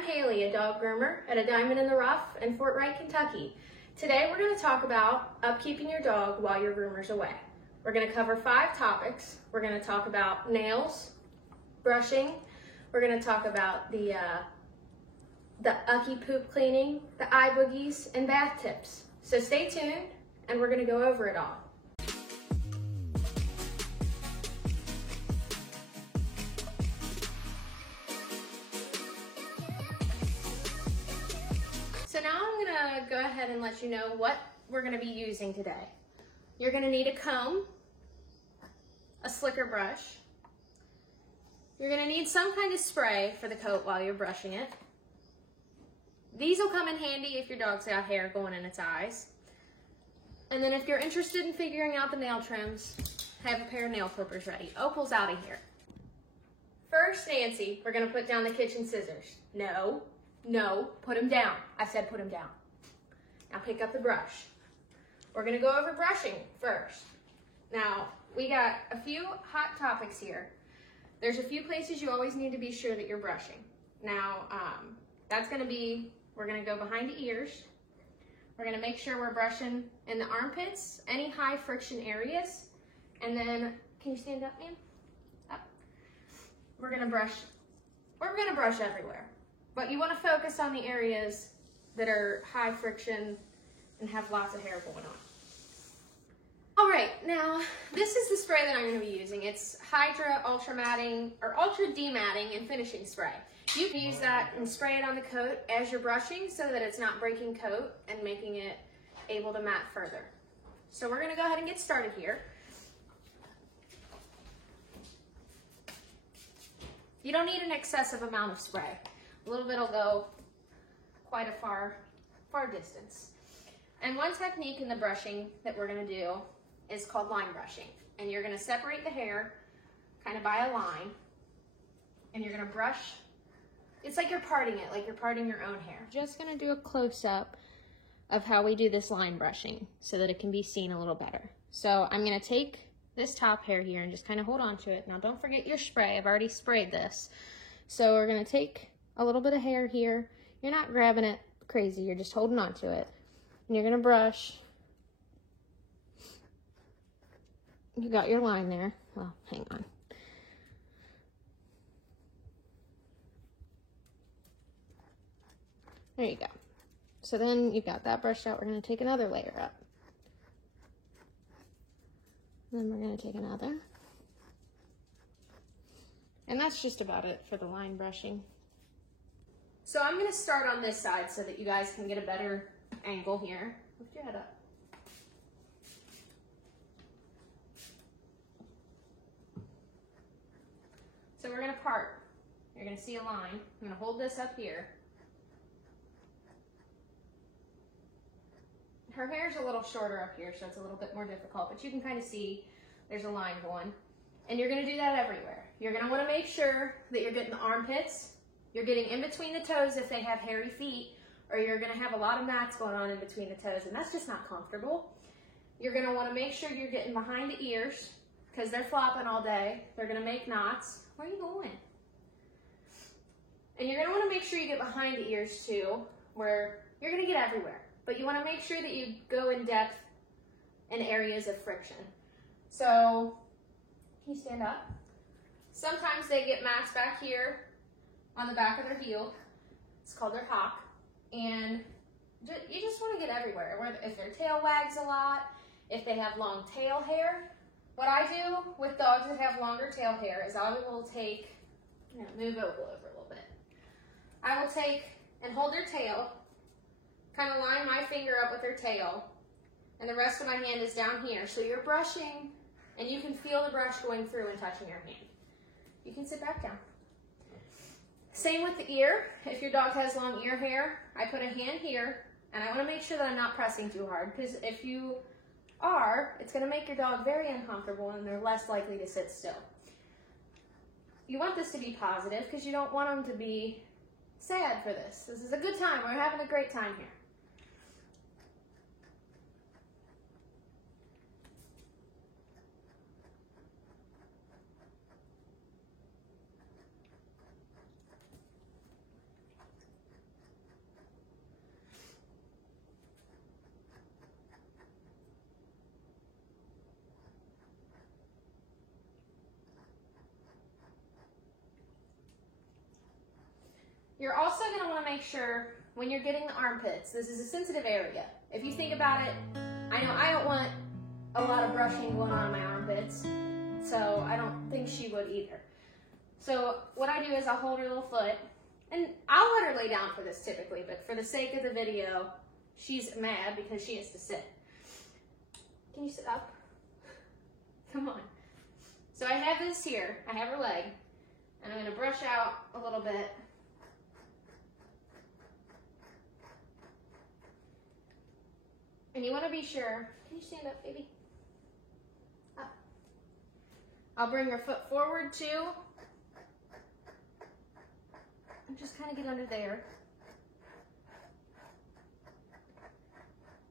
I'm Haley, a dog groomer at A Diamond in the Rough in Fort Wright, Kentucky. Today we're going to talk about upkeeping your dog while your groomer's away. We're going to cover 5 topics. We're going to talk about nails, brushing. We're going to talk about the Ucky poop cleaning, the eye boogies, and bath tips. So stay tuned and we're going to go over it all. So now I'm going to go ahead and let you know what we're going to be using today. You're going to need a comb, a slicker brush. You're going to need some kind of spray for the coat while you're brushing it. These will come in handy if your dog's got hair going in its eyes. And then if you're interested in figuring out the nail trims, have a pair of nail clippers ready. Opal's out of here. First, Nancy, we're going to put down the kitchen scissors. No, put them down. I said put them down. Now pick up the brush. We're going to go over brushing first. Now, we got a few hot topics here. There's a few places you always need to be sure that you're brushing. Now, that's going to be, we're going to go behind the ears. We're going to make sure we're brushing in the armpits, any high friction areas. And then, can you stand up, ma'am? Up. We're going to brush everywhere. But you want to focus on the areas that are high friction and have lots of hair going on. All right, now this is the spray that I'm going to be using. It's Hydra Ultra Matting or Ultra Dematting and Finishing Spray. You can use that and spray it on the coat as you're brushing so that it's not breaking coat and making it able to mat further. So we're going to go ahead and get started here. You don't need an excessive amount of spray. A little bit will go quite a far distance. And one technique in the brushing that we're going to do is called line brushing. And you're going to separate the hair kind of by a line. And you're going to brush. It's like you're parting it, like you're parting your own hair. Just going to do a close-up of how we do this line brushing so that it can be seen a little better. So I'm going to take this top hair here and just kind of hold on to it. Now don't forget your spray. I've already sprayed this. So we're going to take a little bit of hair here. You're not grabbing it crazy. You're just holding on to it. And you're going to brush. You got your line there. Well, hang on. There you go. So then you've got that brushed out. We're going to take another layer up. Then we're going to take another. And that's just about it for the line brushing. So I'm going to start on this side so that you guys can get a better angle here. Lift your head up. So we're going to part. You're going to see a line. I'm going to hold this up here. Her hair's a little shorter up here, so it's a little bit more difficult, but you can kind of see there's a line going. And you're going to do that everywhere. You're going to want to make sure that you're getting the armpits, you're getting in between the toes if they have hairy feet, or you're going to have a lot of mats going on in between the toes, and that's just not comfortable. You're going to want to make sure you're getting behind the ears, because they're flopping all day. They're going to make knots. Where are you going? And you're going to want to make sure you get behind the ears too, where you're going to get everywhere. But you want to make sure that you go in depth in areas of friction. So, can you stand up? Sometimes they get mats back here on the back of their heel. It's called their hock. And you just want to get everywhere. If their tail wags a lot, if they have long tail hair. What I do with dogs that have longer tail hair is I will take, move Opal over a little bit. I will take and hold their tail, kind of line my finger up with their tail, and the rest of my hand is down here. So you're brushing, and you can feel the brush going through and touching your hand. You can sit back down. Same with the ear. If your dog has long ear hair, I put a hand here, and I want to make sure that I'm not pressing too hard, because if you are, it's going to make your dog very uncomfortable, and they're less likely to sit still. You want this to be positive, because you don't want them to be sad for this. This is a good time. We're having a great time here. You're also going to want to make sure when you're getting the armpits, this is a sensitive area. If you think about it, I know I don't want a lot of brushing going on in my armpits, so I don't think she would either. So what I do is I'll hold her little foot, and I'll let her lay down for this typically, but for the sake of the video, she's mad because she has to sit. Can you sit up? Come on. So I have this here, I have her leg, and I'm going to brush out a little bit. And you want to be sure, can you stand up, baby? Up. I'll bring your foot forward too. And just kind of get under there.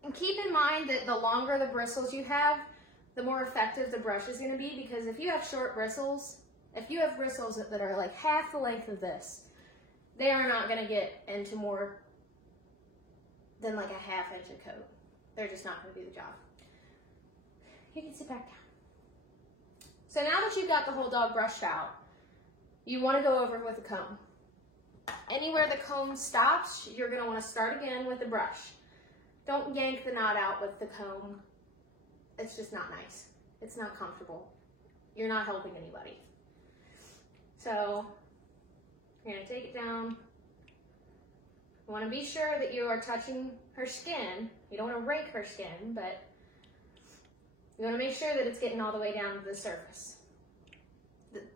And keep in mind that the longer the bristles you have, the more effective the brush is going to be, because if you have short bristles, if you have bristles that are like half the length of this, they are not going to get into more than like a half inch of coat. They're just not going to do the job. You can sit back down. So now that you've got the whole dog brushed out, you want to go over with a comb. Anywhere the comb stops, you're going to want to start again with the brush. Don't yank the knot out with the comb. It's just not nice. It's not comfortable. You're not helping anybody. So you're going to take it down. You want to be sure that you are touching her skin. You don't want to rake her skin, but you want to make sure that it's getting all the way down to the surface.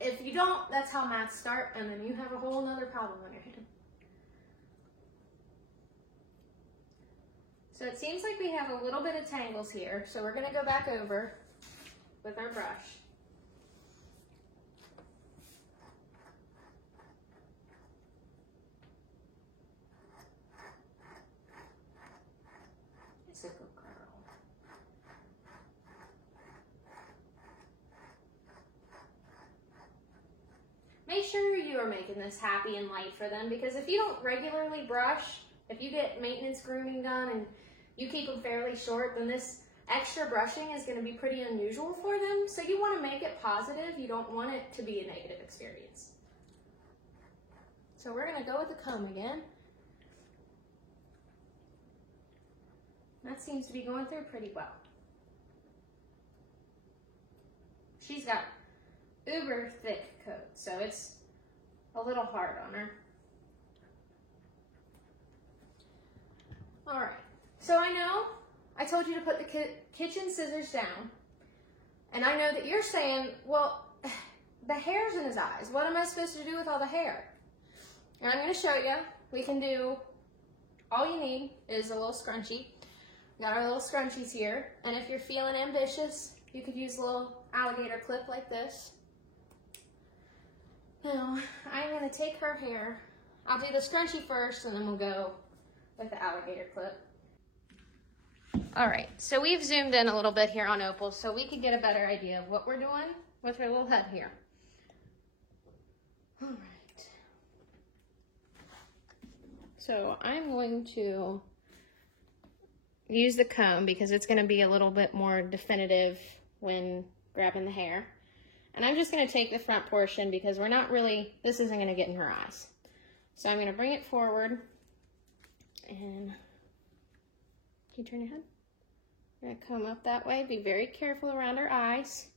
If you don't, that's how mats start, and then you have a whole nother problem on your hand. So it seems like we have a little bit of tangles here, so we're going to go back over with our brush. It's a good girl. Make sure you are making this happy and light for them, because if you don't regularly brush, if you get maintenance grooming done and you keep them fairly short, then this extra brushing is going to be pretty unusual for them. So you want to make it positive. You don't want it to be a negative experience. So we're going to go with the comb again. That seems to be going through pretty well. She's got uber thick coat, so it's a little hard on her. All right, so I know I told you to put the kitchen scissors down, and I know that you're saying, well, the hair's in his eyes. What am I supposed to do with all the hair? And I'm going to show you. We can do, all you need is a little scrunchie. We got our little scrunchies here, and if you're feeling ambitious, you could use a little alligator clip like this. Now, I'm going to take her hair. I'll do the scrunchie first, and then we'll go with the alligator clip. All right, so we've zoomed in a little bit here on Opal so we can get a better idea of what we're doing with her little head here. All right. So I'm going to use the comb because it's going to be a little bit more definitive when grabbing the hair. And I'm just going to take the front portion because we're not really, this isn't going to get in her eyes. So I'm going to bring it forward. And can you turn your head? We're going to come up that way. Be very careful around her eyes.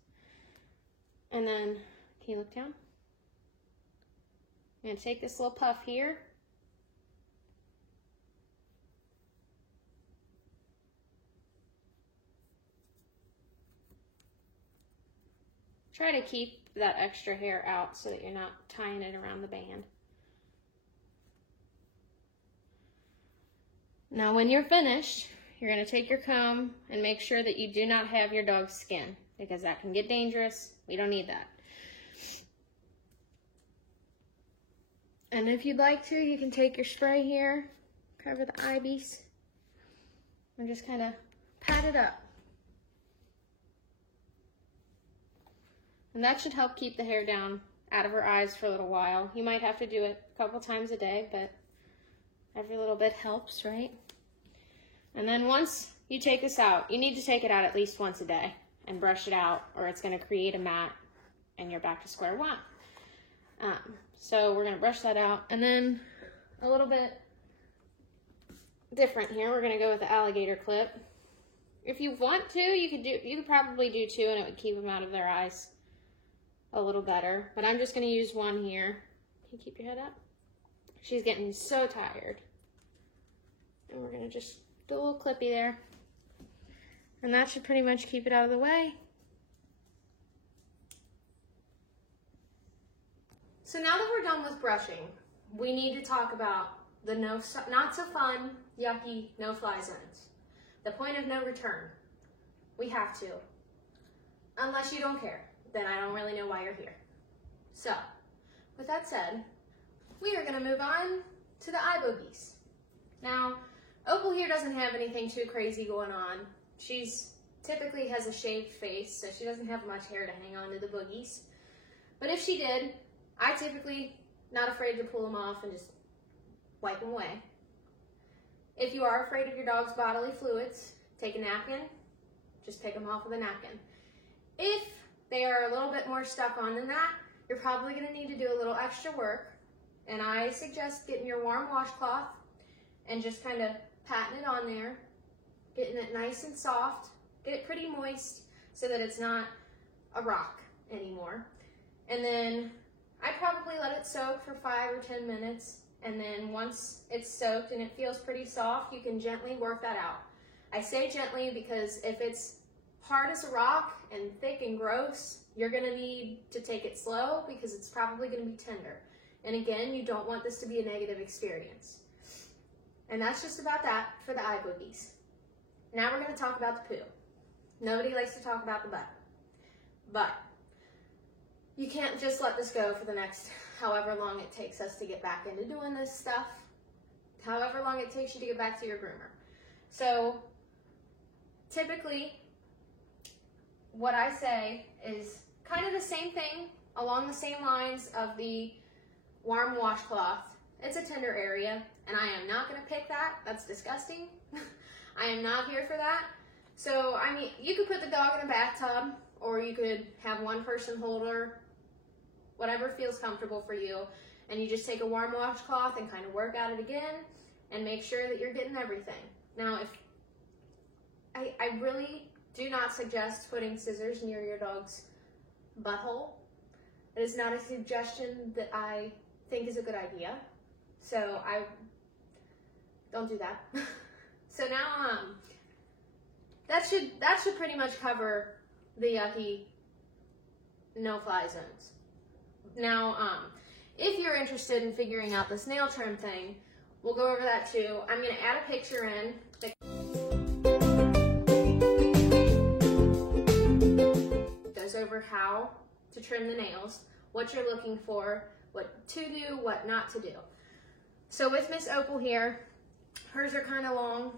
And then, can you look down? I'm going to take this little puff here. Try to keep that extra hair out so that you're not tying it around the band. Now when you're finished, you're going to take your comb and make sure that you do not have your dog's skin, because that can get dangerous. We don't need that. And if you'd like to, you can take your spray here, cover the IBs, and just kind of pat it up. And that should help keep the hair down out of her eyes for a little while. You might have to do it a couple times a day, but every little bit helps, right? And then once you take this out, you need to take it out at least once a day and brush it out, or it's going to create a mat and you're back to square one. So we're going to brush that out, and then a little bit different here. We're gonna go with the alligator clip. If you want to, you could probably do two, and it would keep them out of their eyes a little better. But I'm just gonna use one here. Can you keep your head up? She's getting so tired. And we're gonna just do a little clippy there. And that should pretty much keep it out of the way. So now that we're done with brushing, we need to talk about the not so fun, yucky, no-fly zones. The point of no return. We have to. Unless you don't care, then I don't really know why you're here. So, with that said, we are gonna move on to the eye boogies. Now, Opal here doesn't have anything too crazy going on. She's typically has a shaved face, so she doesn't have much hair to hang on to the boogies. But if she did, I typically not afraid to pull them off and just wipe them away. If you are afraid of your dog's bodily fluids, take a napkin, just pick them off with a napkin. If they are a little bit more stuck on than that, you're probably going to need to do a little extra work. And I suggest getting your warm washcloth and just kind of patting it on there, getting it nice and soft, get it pretty moist so that it's not a rock anymore. And then I probably let it soak for 5 or 10 minutes. And then once it's soaked and it feels pretty soft, you can gently work that out. I say gently because if it's hard as a rock and thick and gross, you're gonna need to take it slow because it's probably gonna be tender. And again, you don't want this to be a negative experience. And that's just about that for the eye boogies. Now we're gonna talk about the poo. Nobody likes to talk about the butt. But you can't just let this go for the next however long it takes us to get back into doing this stuff, however long it takes you to get back to your groomer. So typically what I say is kind of the same thing along the same lines of the warm washcloth. It's a tender area and I am not going to pick that. That's disgusting. I am not here for that. So I mean, you could put the dog in a bathtub or you could have one person hold her, whatever feels comfortable for you, and you just take a warm washcloth and kind of work at it again and make sure that you're getting everything. Now, if I really do not suggest putting scissors near your dog's butthole. It is not a suggestion that I think is a good idea. So I don't do that. So now that should pretty much cover the yucky no-fly zones. Now, if you're interested in figuring out this nail trim thing, we'll go over that too. I'm going to add a picture in that goes over how to trim the nails, what you're looking for, what to do, what not to do. So with Miss Opal here, hers are kind of long.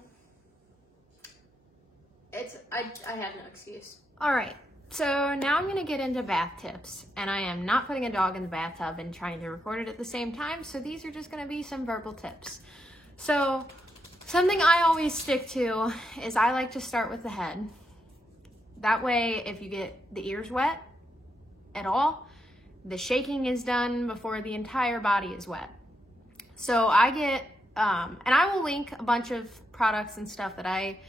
I have no excuse. All right. So now I'm going to get into bath tips, and I am not putting a dog in the bathtub and trying to record it at the same time, so these are just going to be some verbal tips. So something I always stick to is I like to start with the head. That way, if you get the ears wet at all, the shaking is done before the entire body is wet. So I get, and I will link a bunch of products and stuff that I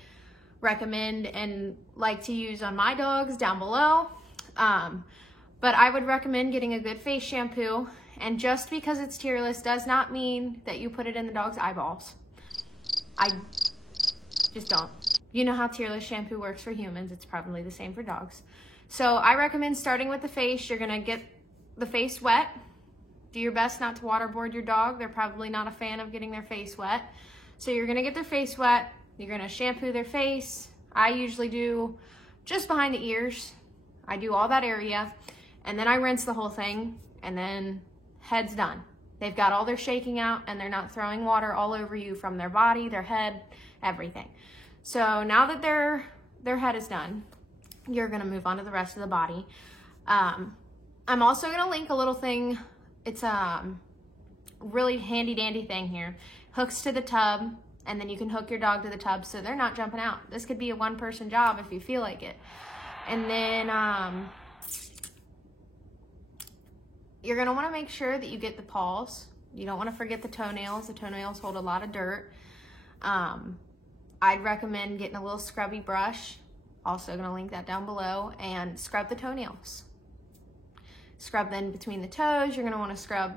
recommend and like to use on my dogs down below, but I would recommend getting a good face shampoo, and just because it's tearless does not mean that you put it in the dog's eyeballs. I just don't. You know how tearless shampoo works for humans, it's probably the same for dogs. So I recommend starting with the face. You're gonna get the face wet. Do your best not to waterboard your dog. They're probably not a fan of getting their face wet. So you're gonna get their face wet. You're gonna shampoo their face. I usually do just behind the ears. I do all that area, and then I rinse the whole thing, and then head's done. They've got all their shaking out, and they're not throwing water all over you from their body, their head, everything. So now that their head is done, you're gonna move on to the rest of the body. I'm also gonna link a little thing. It's a really handy dandy thing here. Hooks to the tub, and then you can hook your dog to the tub so they're not jumping out. This could be a one-person job if you feel like it. And then you're gonna wanna make sure that you get the paws You don't want to forget the toenails. The toenails hold a lot of dirt. I'd recommend getting a little scrubby brush. Also going to link that down below, and scrub the toenails. Scrub then between the toes. You're going to want to scrub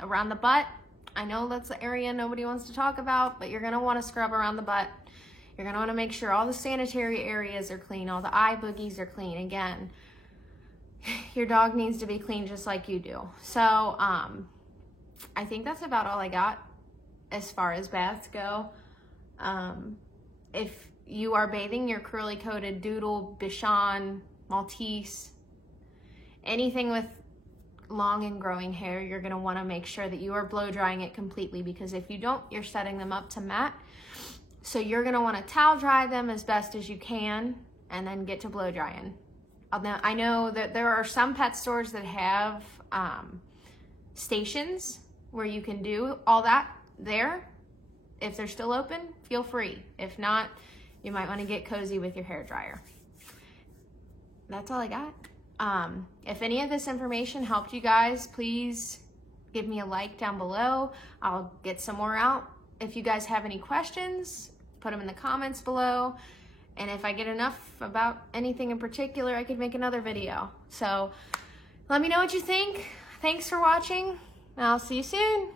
around the butt. I know that's the area nobody wants to talk about, but you're going to want to scrub around the butt. You're going to want to make sure all the sanitary areas are clean, all the eye boogies are clean. Again, your dog needs to be clean just like you do. So I think that's about all I got as far as baths go. If you are bathing your curly coated Doodle, Bichon, Maltese, anything with long and growing hair, you're going to want to make sure that you are blow drying it completely, because if you don't, you're setting them up to mat. So you're going to want to towel dry them as best as you can and then get to blow drying. I know that there are some pet stores that have stations where you can do all that there. If they're still open, feel free. If not, you might want to get cozy with your hair dryer. That's all I got. If any of this information helped you guys, please give me a like down below. I'll get some more out. If you guys have any questions, put them in the comments below. And if I get enough about anything in particular, I could make another video. So let me know what you think. Thanks for watching. I'll see you soon.